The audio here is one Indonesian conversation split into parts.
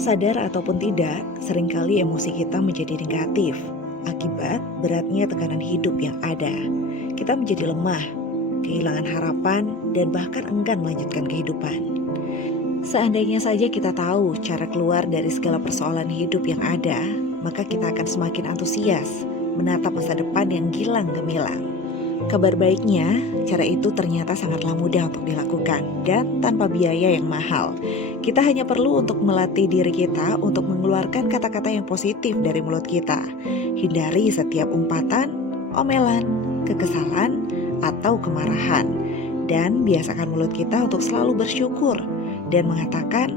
Sadar ataupun tidak, seringkali emosi kita menjadi negatif akibat beratnya tekanan hidup yang ada. Kita menjadi lemah, kehilangan harapan, dan bahkan enggan melanjutkan kehidupan. Seandainya saja kita tahu cara keluar dari segala persoalan hidup yang ada, maka kita akan semakin antusias menatap masa depan yang gilang gemilang. Kabar baiknya, cara itu ternyata sangatlah mudah untuk dilakukan dan tanpa biaya yang mahal. Kita hanya perlu untuk melatih diri kita untuk mengeluarkan kata-kata yang positif dari mulut kita. Hindari setiap umpatan, omelan, kekesalan, atau kemarahan. Dan biasakan mulut kita untuk selalu bersyukur dan mengatakan,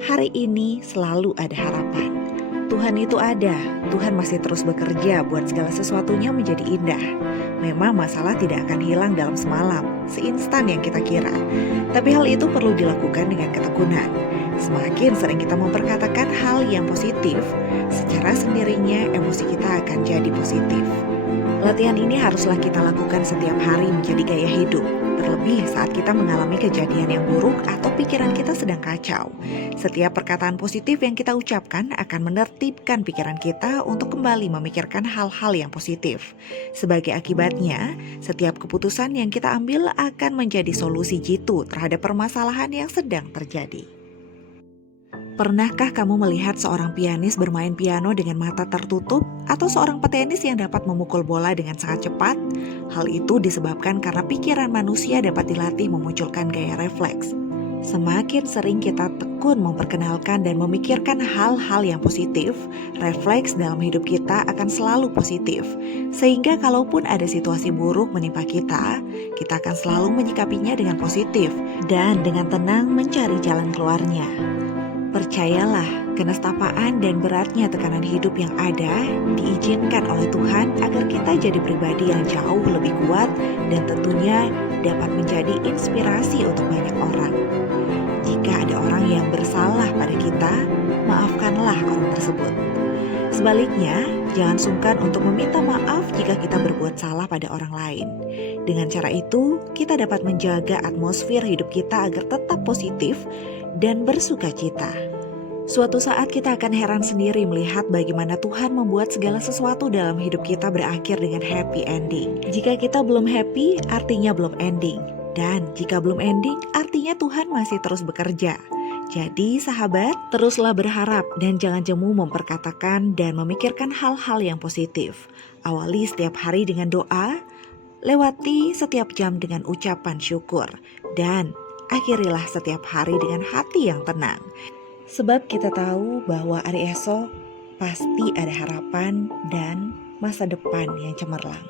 hari ini selalu ada harapan. Tuhan itu ada, Tuhan masih terus bekerja buat segala sesuatunya menjadi indah. Memang masalah tidak akan hilang dalam semalam, seinstan yang kita kira. Tapi hal itu perlu dilakukan dengan ketekunan. Semakin sering kita memperkatakan hal yang positif, secara sendirinya emosi kita akan jadi positif. Latihan ini haruslah kita lakukan setiap hari menjadi gaya hidup, terlebih saat kita mengalami kejadian yang buruk atau pikiran kita sedang kacau. Setiap perkataan positif yang kita ucapkan akan menertibkan pikiran kita untuk kembali memikirkan hal-hal yang positif. Sebagai akibatnya, setiap keputusan yang kita ambil akan menjadi solusi jitu terhadap permasalahan yang sedang terjadi. Pernahkah kamu melihat seorang pianis bermain piano dengan mata tertutup atau seorang petenis yang dapat memukul bola dengan sangat cepat? Hal itu disebabkan karena pikiran manusia dapat dilatih memunculkan gaya refleks. Semakin sering kita tekun memperkenalkan dan memikirkan hal-hal yang positif, refleks dalam hidup kita akan selalu positif. Sehingga kalaupun ada situasi buruk menimpa kita akan selalu menyikapinya dengan positif dan dengan tenang mencari jalan keluarnya. Percayalah, kenestapaan dan beratnya tekanan hidup yang ada diizinkan oleh Tuhan agar kita jadi pribadi yang jauh lebih kuat dan tentunya dapat menjadi inspirasi untuk banyak orang. Jika ada orang yang bersalah pada kita, maafkanlah orang tersebut. Sebaliknya, jangan sungkan untuk meminta maaf jika kita berbuat salah pada orang lain. Dengan cara itu, kita dapat menjaga atmosfer hidup kita agar tetap positif dan bersuka cita. Suatu saat kita akan heran sendiri melihat bagaimana Tuhan membuat segala sesuatu dalam hidup kita berakhir dengan happy ending. Jika kita belum happy, artinya belum ending. Dan jika belum ending, artinya Tuhan masih terus bekerja. Jadi sahabat, teruslah berharap dan jangan jemu memperkatakan dan memikirkan hal-hal yang positif. Awali setiap hari dengan doa, lewati setiap jam dengan ucapan syukur, dan akhirilah setiap hari dengan hati yang tenang. Sebab kita tahu bahwa hari esok pasti ada harapan dan masa depan yang cemerlang.